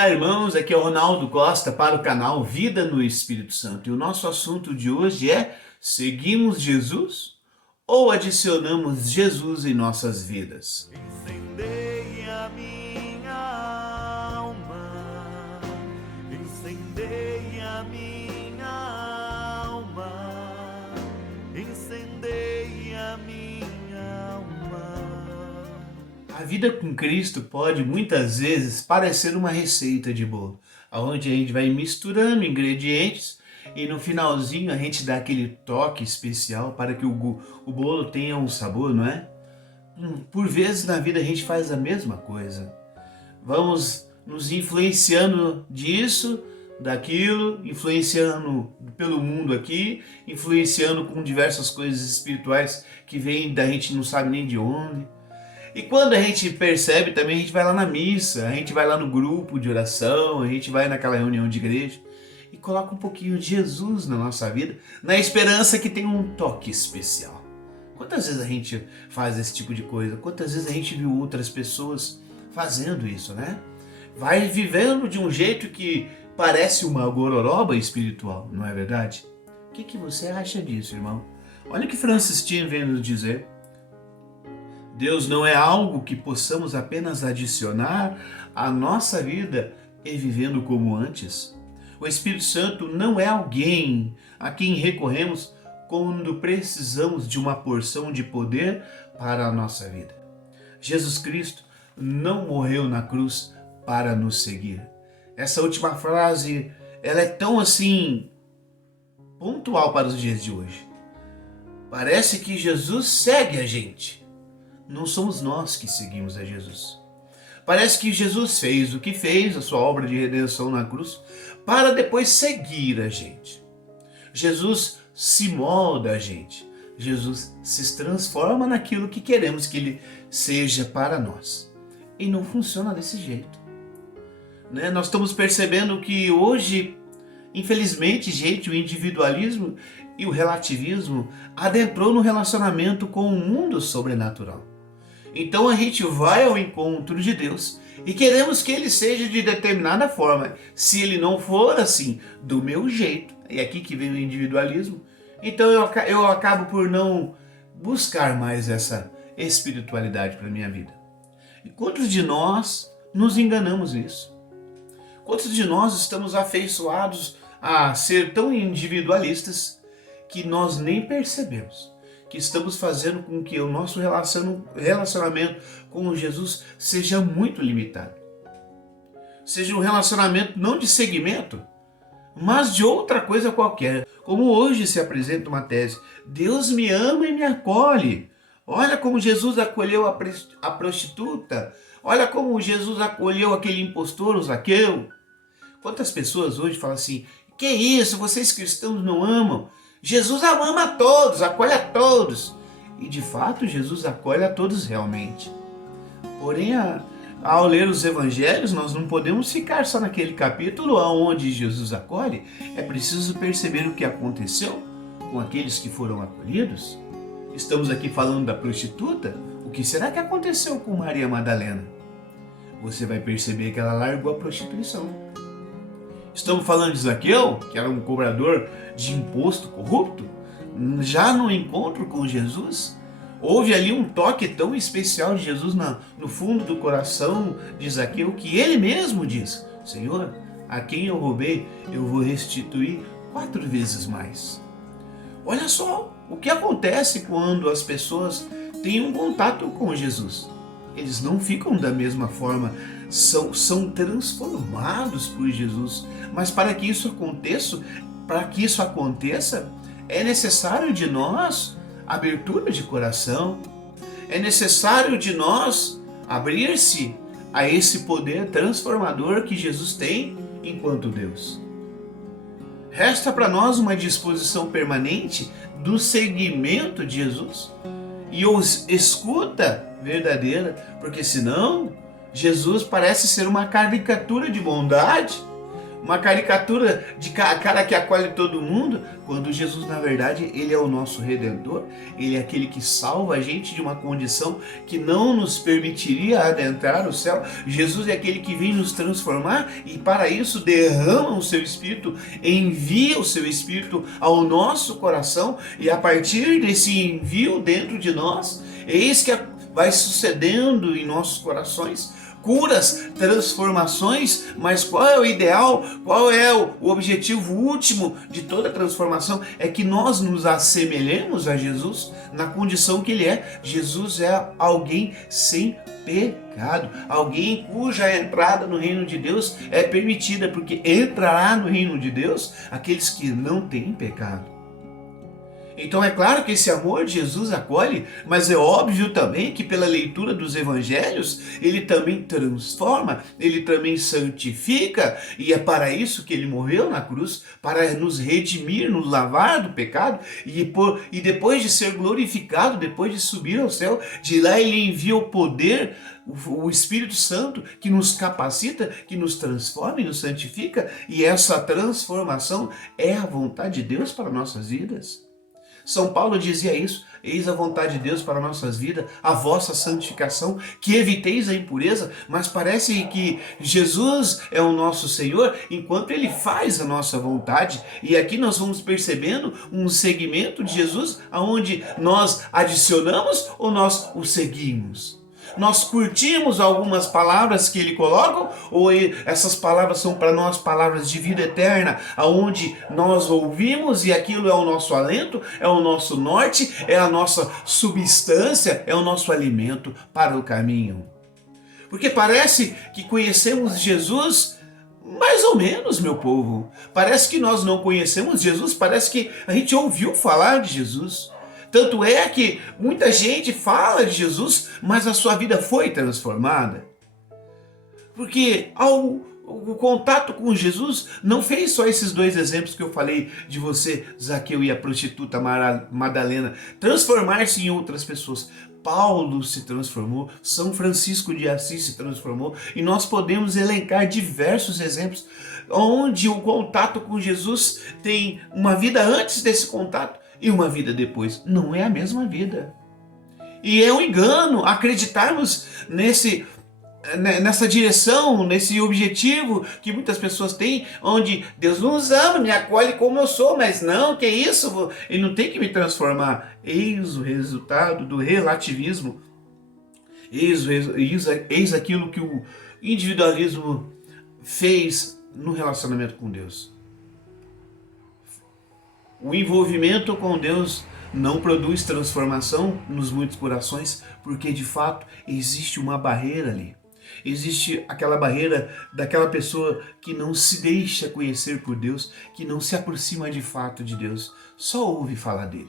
Olá, irmãos, aqui é o Ronaldo Costa para o canal Vida no Espírito Santo. E o nosso assunto de hoje é: seguimos Jesus ou adicionamos Jesus em nossas vidas? Incendeia minha alma, incendeia minha alma, incendeia minha alma. A vida com Cristo pode muitas vezes parecer uma receita de bolo, onde a gente vai misturando ingredientes e no finalzinho a gente dá aquele toque especial para que o bolo tenha um sabor, não é? Por vezes na vida a gente faz a mesma coisa. Vamos nos influenciando disso, daquilo, influenciando pelo mundo aqui, influenciando com diversas coisas espirituais que vêm da gente não sabe nem de onde. E quando a gente percebe também, a gente vai lá na missa, a gente vai lá no grupo de oração, a gente vai naquela reunião de igreja e coloca um pouquinho de Jesus na nossa vida, na esperança que tenha um toque especial. Quantas vezes a gente faz esse tipo de coisa? Quantas vezes a gente viu outras pessoas fazendo isso, né? Vai vivendo de um jeito que parece uma gororoba espiritual, não é verdade? O que você acha disso, irmão? Olha o que Francis Chan vem nos dizer. Deus não é algo que possamos apenas adicionar à nossa vida e vivendo como antes. O Espírito Santo não é alguém a quem recorremos quando precisamos de uma porção de poder para a nossa vida. Jesus Cristo não morreu na cruz para nos seguir. Essa última frase, ela é tão assim pontual para os dias de hoje. Parece que Jesus segue a gente. Não somos nós que seguimos a Jesus. Parece que Jesus fez o que fez, a sua obra de redenção na cruz, para depois seguir a gente. Jesus se molda a gente. Jesus se transforma naquilo que queremos que Ele seja para nós. E não funciona desse jeito. Né? Nós estamos percebendo que hoje, infelizmente, gente, o individualismo e o relativismo adentrou no relacionamento com o mundo sobrenatural. Então a gente vai ao encontro de Deus e queremos que Ele seja de determinada forma. Se Ele não for assim, do meu jeito, é aqui que vem o individualismo, então eu acabo por não buscar mais essa espiritualidade para a minha vida. E quantos de nós nos enganamos nisso? Quantos de nós estamos afeiçoados a ser tão individualistas que nós nem percebemos que estamos fazendo com que o nosso relacionamento com Jesus seja muito limitado. Seja um relacionamento não de seguimento, mas de outra coisa qualquer. Como hoje se apresenta uma tese: Deus me ama e me acolhe. Olha como Jesus acolheu a prostituta. Olha como Jesus acolheu aquele impostor, o Zaqueu. Quantas pessoas hoje falam assim: que isso, vocês cristãos não amam? Jesus ama a todos, acolhe a todos. E de fato Jesus acolhe a todos realmente. Porém, ao ler os evangelhos, nós não podemos ficar só naquele capítulo onde Jesus acolhe. É preciso perceber o que aconteceu com aqueles que foram acolhidos. Estamos aqui falando da prostituta. O que será que aconteceu com Maria Madalena? Você vai perceber que ela largou a prostituição. Estamos falando de Zaqueu, que era um cobrador de imposto corrupto. Já no encontro com Jesus, houve ali um toque tão especial de Jesus no fundo do coração de Zaqueu, que ele mesmo diz: Senhor, a quem eu roubei, eu vou restituir 4 vezes mais. Olha só o que acontece quando as pessoas têm um contato com Jesus. Eles não ficam da mesma forma, são transformados por Jesus. Mas para que isso aconteça, é necessário de nós abertura de coração, é necessário de nós abrir-se a esse poder transformador que Jesus tem enquanto Deus. Resta para nós uma disposição permanente do seguimento de Jesus e escuta verdadeira, porque senão Jesus parece ser uma caricatura de bondade, uma caricatura de cara que acolhe todo mundo, quando Jesus, na verdade, ele é o nosso Redentor, ele é aquele que salva a gente de uma condição que não nos permitiria adentrar o céu. Jesus é aquele que vem nos transformar e para isso derrama o seu Espírito, envia o seu Espírito ao nosso coração e a partir desse envio dentro de nós, eis que vai sucedendo em nossos corações curas, transformações, mas qual é o ideal, qual é o objetivo último de toda transformação? É que nós nos assemelhemos a Jesus na condição que ele é. Jesus é alguém sem pecado, alguém cuja entrada no reino de Deus é permitida, porque entrará no reino de Deus aqueles que não têm pecado. Então é claro que esse amor de Jesus acolhe, mas é óbvio também que pela leitura dos evangelhos, ele também transforma, ele também santifica, e é para isso que ele morreu na cruz, para nos redimir, nos lavar do pecado, e depois de ser glorificado, depois de subir ao céu, de lá ele envia o poder, o Espírito Santo, que nos capacita, que nos transforma e nos santifica, e essa transformação é a vontade de Deus para nossas vidas. São Paulo dizia isso: eis a vontade de Deus para nossas vidas, a vossa santificação, que eviteis a impureza. Mas parece que Jesus é o nosso Senhor enquanto ele faz a nossa vontade, e aqui nós vamos percebendo um segmento de Jesus onde nós adicionamos ou nós o seguimos. Nós curtimos algumas palavras que ele coloca, ou essas palavras são para nós palavras de vida eterna, aonde nós ouvimos e aquilo é o nosso alento, é o nosso norte, é a nossa substância, é o nosso alimento para o caminho. Porque parece que conhecemos Jesus mais ou menos, meu povo. Parece que nós não conhecemos Jesus, parece que a gente ouviu falar de Jesus. Tanto é que muita gente fala de Jesus, mas a sua vida foi transformada. Porque o contato com Jesus não fez só esses dois exemplos que eu falei de você, Zaqueu e a prostituta Madalena, transformar-se em outras pessoas. Paulo se transformou, São Francisco de Assis se transformou, e nós podemos elencar diversos exemplos onde o contato com Jesus tem uma vida antes desse contato e uma vida depois. Não é a mesma vida. E é um engano acreditarmos nessa direção, nesse objetivo que muitas pessoas têm, onde Deus nos ama, me acolhe como eu sou, mas não, que isso? Ele não tem que me transformar. Eis o resultado do relativismo. Eis aquilo que o individualismo fez no relacionamento com Deus. O envolvimento com Deus não produz transformação nos muitos corações, porque de fato existe uma barreira ali. Existe aquela barreira daquela pessoa que não se deixa conhecer por Deus, que não se aproxima de fato de Deus, só ouve falar dele.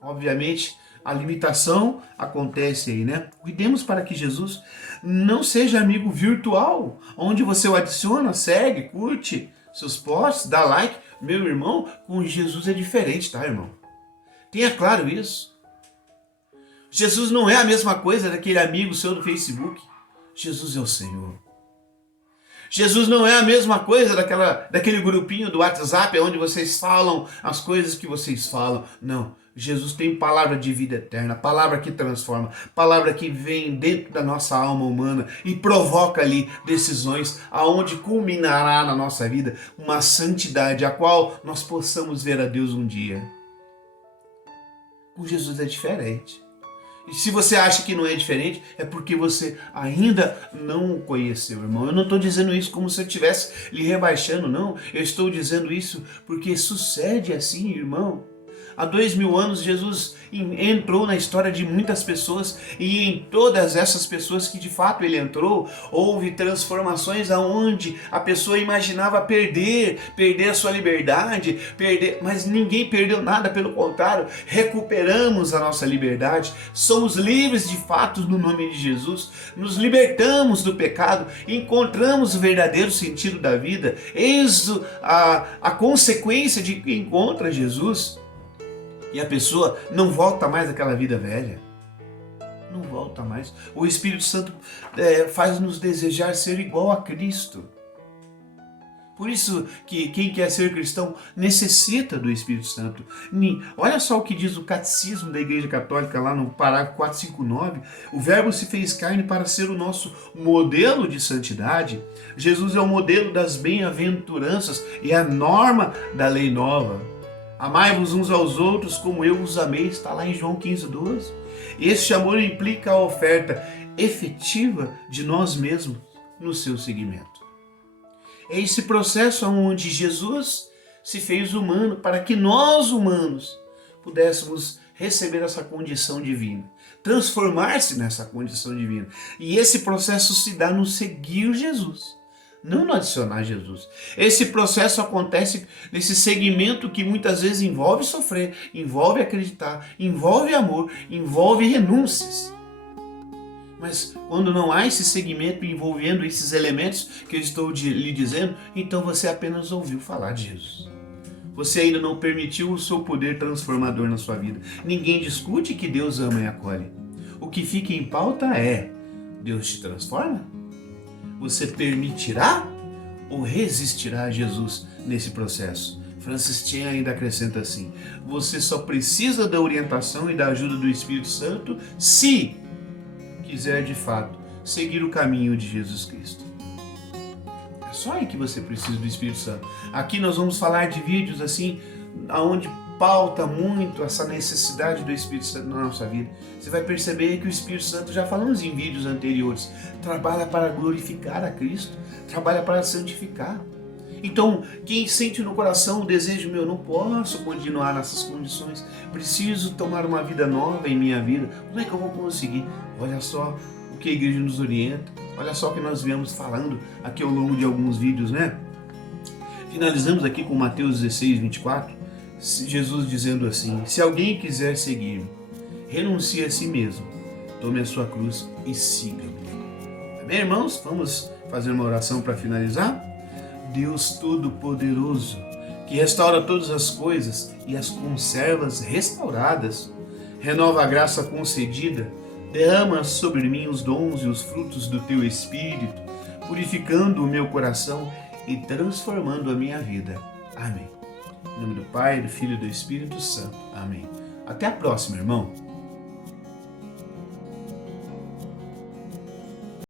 Obviamente, a limitação acontece aí, né? Cuidemos para que Jesus não seja amigo virtual, onde você o adiciona, segue, curte seus posts, dá like. Meu irmão, com Jesus é diferente, tá, irmão? Tenha claro isso. Jesus não é a mesma coisa daquele amigo seu do Facebook. Jesus é o Senhor. Jesus não é a mesma coisa daquele grupinho do WhatsApp onde vocês falam as coisas que vocês falam. Não. Jesus tem palavra de vida eterna, palavra que transforma, palavra que vem dentro da nossa alma humana e provoca ali decisões aonde culminará na nossa vida uma santidade a qual nós possamos ver a Deus um dia. Com Jesus é diferente. E se você acha que não é diferente, é porque você ainda não o conheceu, irmão. Eu não estou dizendo isso como se eu estivesse lhe rebaixando, não. Eu estou dizendo isso porque sucede assim, irmão. Há 2000 anos Jesus entrou na história de muitas pessoas, e em todas essas pessoas que de fato ele entrou, houve transformações aonde a pessoa imaginava perder a sua liberdade, mas ninguém perdeu nada, pelo contrário, recuperamos a nossa liberdade, somos livres de fato no nome de Jesus, nos libertamos do pecado, encontramos o verdadeiro sentido da vida. Eis a consequência de quem encontra Jesus. E a pessoa não volta mais àquela vida velha. Não volta mais. O Espírito Santo faz-nos desejar ser igual a Cristo. Por isso que quem quer ser cristão necessita do Espírito Santo. Olha só o que diz o Catecismo da Igreja Católica lá no parágrafo 459. O Verbo se fez carne para ser o nosso modelo de santidade. Jesus é o modelo das bem-aventuranças e a norma da lei nova. Amai-vos uns aos outros como eu os amei, está lá em João 15:12. Este amor implica a oferta efetiva de nós mesmos no seu seguimento. É esse processo onde Jesus se fez humano para que nós, humanos, pudéssemos receber essa condição divina, transformar-se nessa condição divina. E esse processo se dá no seguir Jesus, não no adicionar Jesus. Esse processo acontece nesse segmento que muitas vezes envolve sofrer, envolve acreditar, envolve amor, envolve renúncias. Mas quando não há esse segmento envolvendo esses elementos que eu estou lhe dizendo, então você apenas ouviu falar de Jesus. Você ainda não permitiu o seu poder transformador na sua vida. Ninguém discute que Deus ama e acolhe. O que fica em pauta é: Deus te transforma? Você permitirá ou resistirá a Jesus nesse processo? Francis Chan ainda acrescenta assim: você só precisa da orientação e da ajuda do Espírito Santo se quiser de fato seguir o caminho de Jesus Cristo. É só aí que você precisa do Espírito Santo. Aqui nós vamos falar de vídeos assim, onde pauta muito essa necessidade do Espírito Santo na nossa vida. Você vai perceber que o Espírito Santo, já falamos em vídeos anteriores, trabalha para glorificar a Cristo, trabalha para santificar. Então, quem sente no coração o desejo, não posso continuar nessas condições, preciso tomar uma vida nova em minha vida, como é que eu vou conseguir? Olha só o que a igreja nos orienta, olha só o que nós viemos falando aqui ao longo de alguns vídeos, né? Finalizamos aqui com Mateus 16:24, Jesus dizendo assim: se alguém quiser seguir-me, renuncie a si mesmo, tome a sua cruz e siga-me. Amém, irmãos? Vamos fazer uma oração para finalizar? Deus Todo-Poderoso, que restaura todas as coisas e as conservas restauradas, renova a graça concedida, derrama sobre mim os dons e os frutos do Teu Espírito, purificando o meu coração e transformando a minha vida. Amém. Em nome do Pai, do Filho e do Espírito Santo. Amém. Até a próxima, irmão.